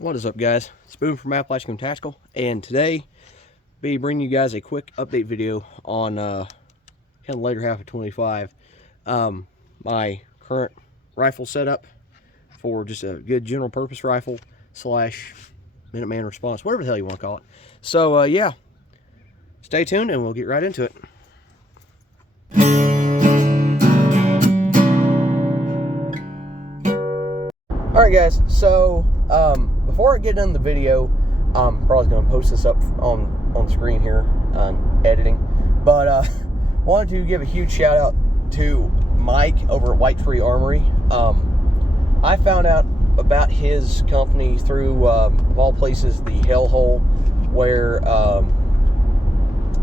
What is up, guys? It's Boom from Appalachian Tactical, and today be bringing you guys a quick update video on kind of the later half of 25. My current rifle setup for just a good general purpose rifle slash Minuteman response, whatever the hell you want to call it. So yeah, stay tuned and we'll get right into it. Alright guys, so before I get into the video, I'm probably going to post this up on screen here, editing, but wanted to give a huge shout out to Mike over at Tree Armory. I found out about his company through, of all places, the hellhole where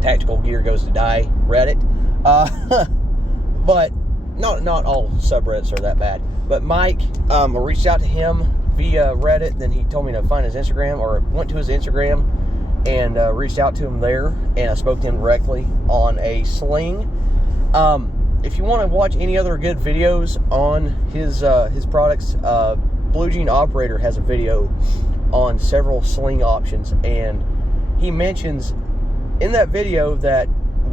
tactical gear goes to die Reddit, but not all subreddits are that bad. But Mike, I reached out to him via Reddit, then he told me to find his Instagram, or went to his Instagram and reached out to him there, and I spoke to him directly on a sling. If you want to watch any other good videos on his products, Blue Jean Operator has a video on several sling options, and he mentions in that video that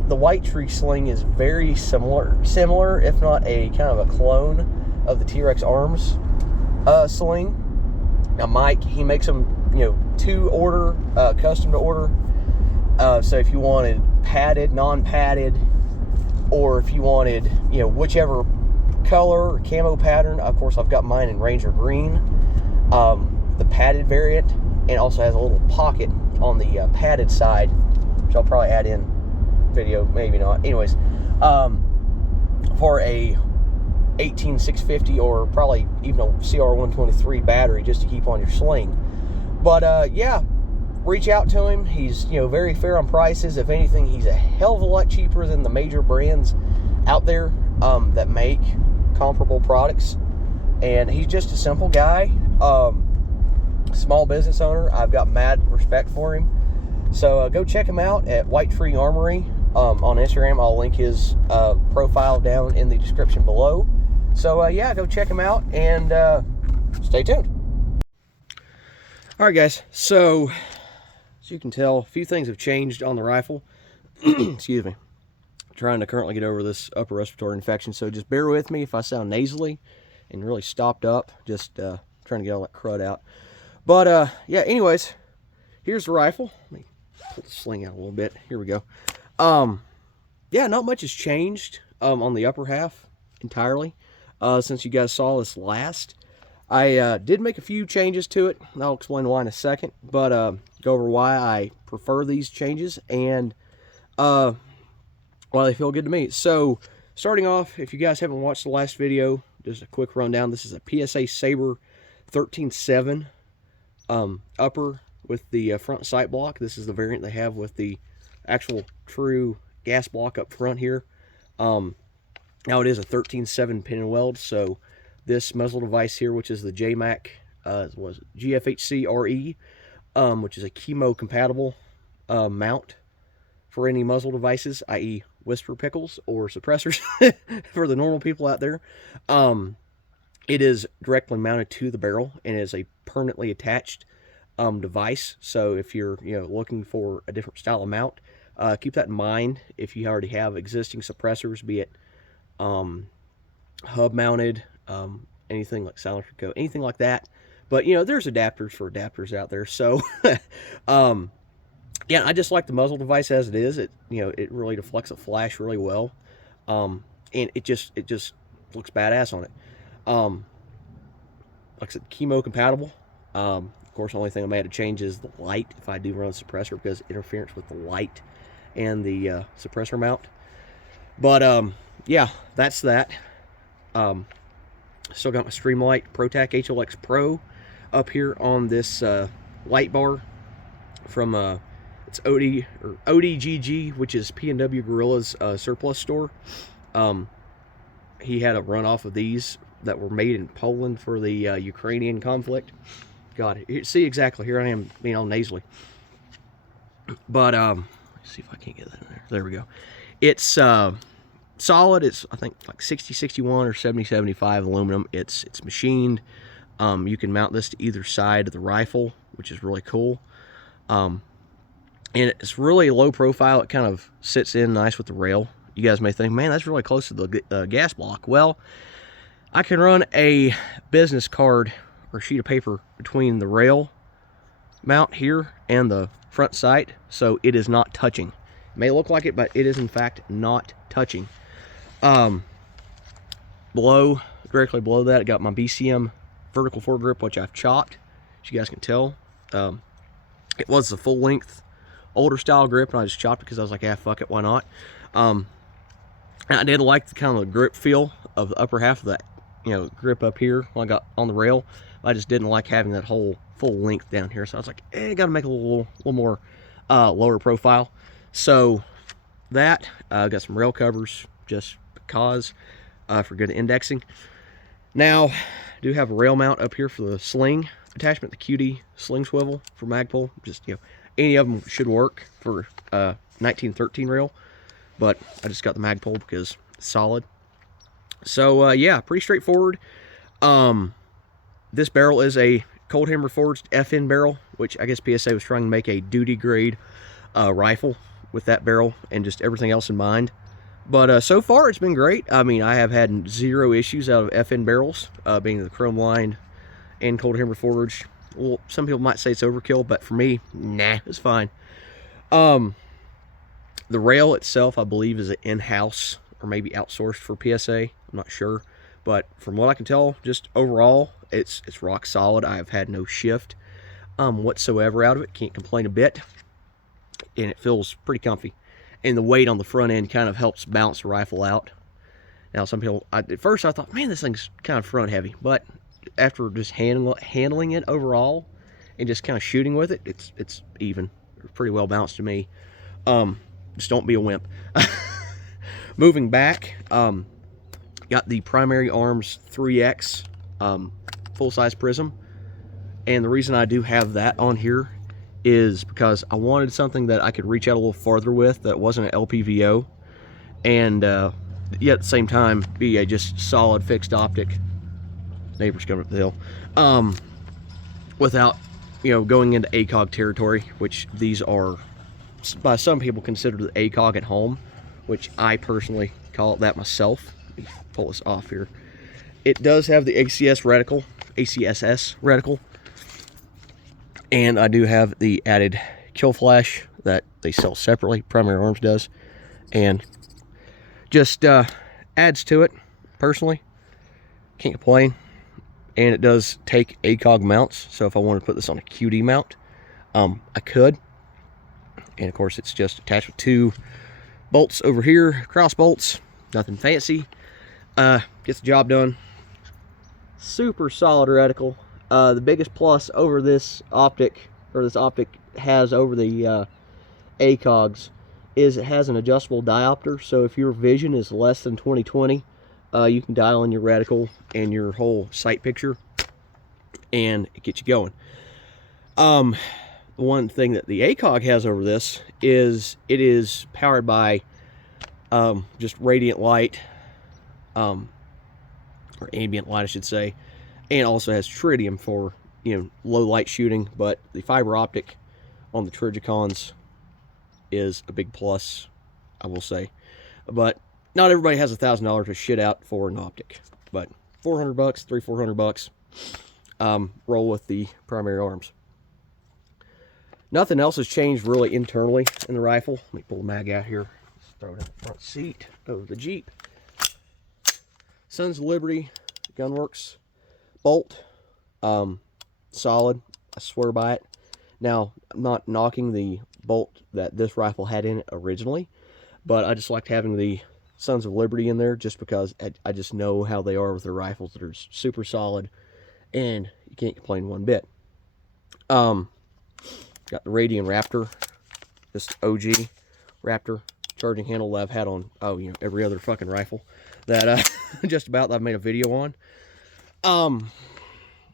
the White Tree sling is very similar, if not a kind of a clone of the T-Rex Arms sling. Now Mike, he makes them, to order, custom to order. So if you wanted padded, non-padded, or if you wanted, whichever color or camo pattern. Of course, I've got mine in Ranger Green, the padded variant, and also has a little pocket on the padded side, which I'll probably add in video, maybe not. Anyways, for a 18650 or probably even a CR123 battery just to keep on your sling. But yeah, reach out to him. He's very fair on prices. If anything, he's a hell of a lot cheaper than the major brands out there that make comparable products. And he's just a simple guy, small business owner. I've got mad respect for him. So go check him out at White Tree Armory on Instagram. I'll link his profile down in the description below. So yeah, go check him out and stay tuned. All right, guys. So as you can tell, a few things have changed on the rifle. Excuse me. I'm trying to currently get over this upper respiratory infection, so just bear with me if I sound nasally and really stopped up. Just trying to get all that crud out. But yeah, anyways, here's the rifle. Let me pull the sling out a little bit. Here we go. Yeah, not much has changed on the upper half entirely since you guys saw this last. I did make a few changes to it. I'll explain why in a second, but go over why I prefer these changes and why they feel good to me. So starting off, if you guys haven't watched the last video, just a quick rundown. This is a PSA Saber 13.7 upper with the front sight block. This is the variant they have with the actual true gas block up front here. Now it is a 13.7 pin and weld, so this muzzle device here, which is the JMac was GFHC RE, which is a chemo compatible mount for any muzzle devices, i.e. whisper pickles or suppressors for the normal people out there. It is directly mounted to the barrel and is a permanently attached device. So if you're looking for a different style of mount, keep that in mind. If you already have existing suppressors, be it hub mounted, anything like silencer coat, anything like that. But there's adapters for adapters out there. So yeah, I just like the muzzle device as it is. It it really deflects a flash really well, and it just looks badass on it. Like I said, chemo compatible. Of course, the only thing I may have to change is the light if I do run a suppressor, because interference with the light and the suppressor mount. But yeah, that's that. Still got my Streamlight ProTac HLX Pro up here on this light bar from it's ODGG, which is P&W Gorilla's surplus store. He had a run off of these that were made in Poland for the Ukrainian conflict. God, see, exactly, here I am being all nasally. But let's see if I can't get that in there. There we go. It's solid. It's, I think, like 60-61 or 70-75 aluminum. It's machined. You can mount this to either side of the rifle, which is really cool. And it's really low profile. It kind of sits in nice with the rail. You guys may think, man, that's really close to the gas block. Well, I can run a business card or sheet of paper between the rail mount here and the front sight, so it is not touching. It may look like it, but it is in fact not touching. Directly below that, I got my BCM vertical foregrip, which I've chopped, as you guys can tell. It was the full length older style grip, and I just chopped it because I was like, yeah, fuck it, why not? And I did like the kind of grip feel of the upper half of that, grip up here when I got on the rail. I just didn't like having that whole full length down here, so I was like, gotta make it a little more lower profile. So that got some rail covers just because for good indexing. Now, I do have a rail mount up here for the sling attachment, the QD sling swivel for Magpul. Just, any of them should work for 1913 rail, but I just got the Magpul because it's solid. So yeah, pretty straightforward. This barrel is a cold hammer forged FN barrel, which I guess PSA was trying to make a duty grade rifle with that barrel and just everything else in mind. But so far it's been great. I mean, I have had 0 issues out of FN barrels, being the chrome lined and cold hammer forged. Well, some people might say it's overkill, but for me, nah, it's fine. The rail itself, I believe, is an in-house or maybe outsourced for PSA. I'm not sure, but from what I can tell, just overall, it's rock solid. I have had no shift whatsoever out of it. Can't complain a bit, and it feels pretty comfy. And the weight on the front end kind of helps balance the rifle out. Now, some people, at first I thought, man, this thing's kind of front heavy, but after just handling it overall and just kind of shooting with it, it's even, pretty well balanced to me. Just don't be a wimp. Moving back, got the Primary Arms 3X full-size prism, and the reason I do have that on here is because I wanted something that I could reach out a little farther with that wasn't an LPVO, and yet at the same time be a just solid fixed optic. Neighbors coming up the hill, without going into ACOG territory, which these are by some people considered the ACOG at home, which I personally call it that myself. Let me pull this off here. It does have the ACSS reticle, and I do have the added kill flash that they sell separately. Primary Arms does, and just adds to it. Personally, can't complain. And it does take ACOG mounts, so if I wanted to put this on a QD mount, I could. And of course, it's just attached with 2 bolts over here, cross bolts, nothing fancy. Gets the job done. Super solid reticle. The biggest plus over this optic, or this optic has over the ACOGs, is it has an adjustable diopter. So if your vision is less than 20/20, you can dial in your reticle and your whole sight picture, and it gets you going. The one thing that the ACOG has over this is it is powered by just radiant light, or ambient light, I should say, and also has tritium for low light shooting. But the fiber optic on the Trigicons is a big plus, I will say. But not everybody has $1,000 to shit out for an optic, but $400, $300-400, roll with the Primary Arms. Nothing else has changed really internally in the rifle. Let me pull the mag out here. Throw it in the front seat of the Jeep. Sons of Liberty Gunworks bolt, solid. I swear by it. Now, I'm not knocking the bolt that this rifle had in it originally, but I just liked having the Sons of Liberty in there just because I just know how they are with their rifles that are super solid, and you can't complain one bit. Got the Radian Raptor, this OG Raptor charging handle that I've had on, every other fucking rifle that just about that I've made a video on.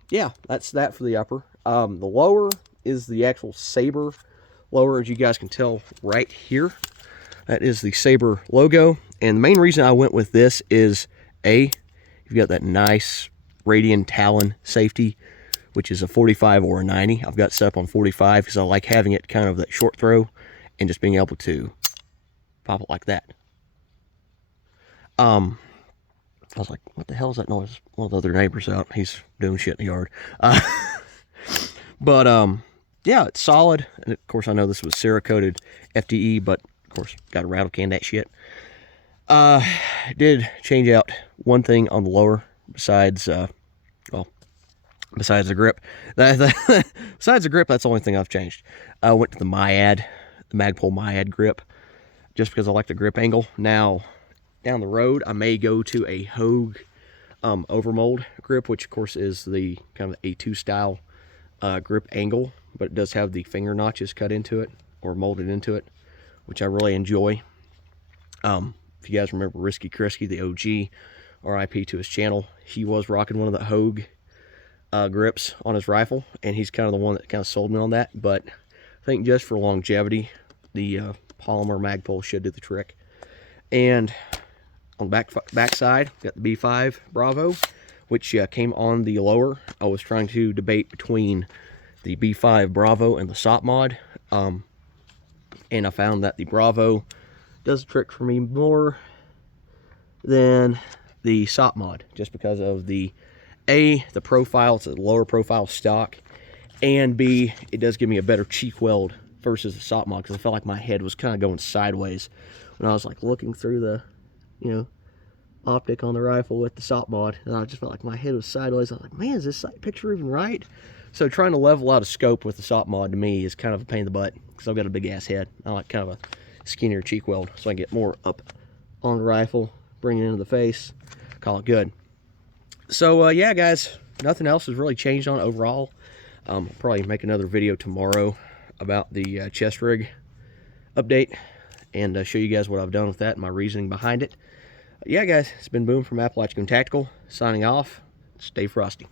Yeah, that's that for the upper. The lower is the actual Saber lower, as you guys can tell right here. That is the Saber logo, and the main reason I went with this is you've got that nice Radian Talon safety, which is a 45 or a 90. I've got set up on 45 because I like having it kind of that short throw and just being able to pop it like that. I was like, what the hell is that noise? One of the other neighbors out. He's doing shit in the yard. But yeah, it's solid. And of course, I know this was Cerakoted FDE, but of course, got to rattle can that shit. Did change out one thing on the lower besides, besides the grip. Besides the grip, that's the only thing I've changed. I went to the Magpul Myad grip, just because I like the grip angle. Now, down the road, I may go to a Hogue overmold grip, which of course is the kind of A2 style grip angle, but it does have the finger notches cut into it or molded into it, which I really enjoy. If you guys remember Risky Krisky, the OG, RIP to his channel, he was rocking one of the Hogue grips on his rifle, and he's kind of the one that kind of sold me on that. But I think just for longevity, the polymer Magpul should do the trick. And on the back side, got the B5 Bravo, which came on the lower. I was trying to debate between the B5 Bravo and the SOP mod, and I found that the Bravo does the trick for me more than the SOP mod, just because of the profile. It's a lower profile stock, and B, it does give me a better cheek weld versus the SOP mod, because I felt like my head was kind of going sideways when I was like looking through the, you know, optic on the rifle with the SOP mod, and I just felt like my head was sideways. I was like, man, is this picture even right? So trying to level out a scope with the SOP mod to me is kind of a pain in the butt, because I've got a big ass head. I like kind of a skinnier cheek weld, so I can get more up on the rifle, bring it into the face, call it good. So yeah, guys, nothing else has really changed on it overall. I'll probably make another video tomorrow about the chest rig update, and show you guys what I've done with that and my reasoning behind it. Yeah, guys, it's been Boom from Appalachian Tactical, signing off. Stay frosty.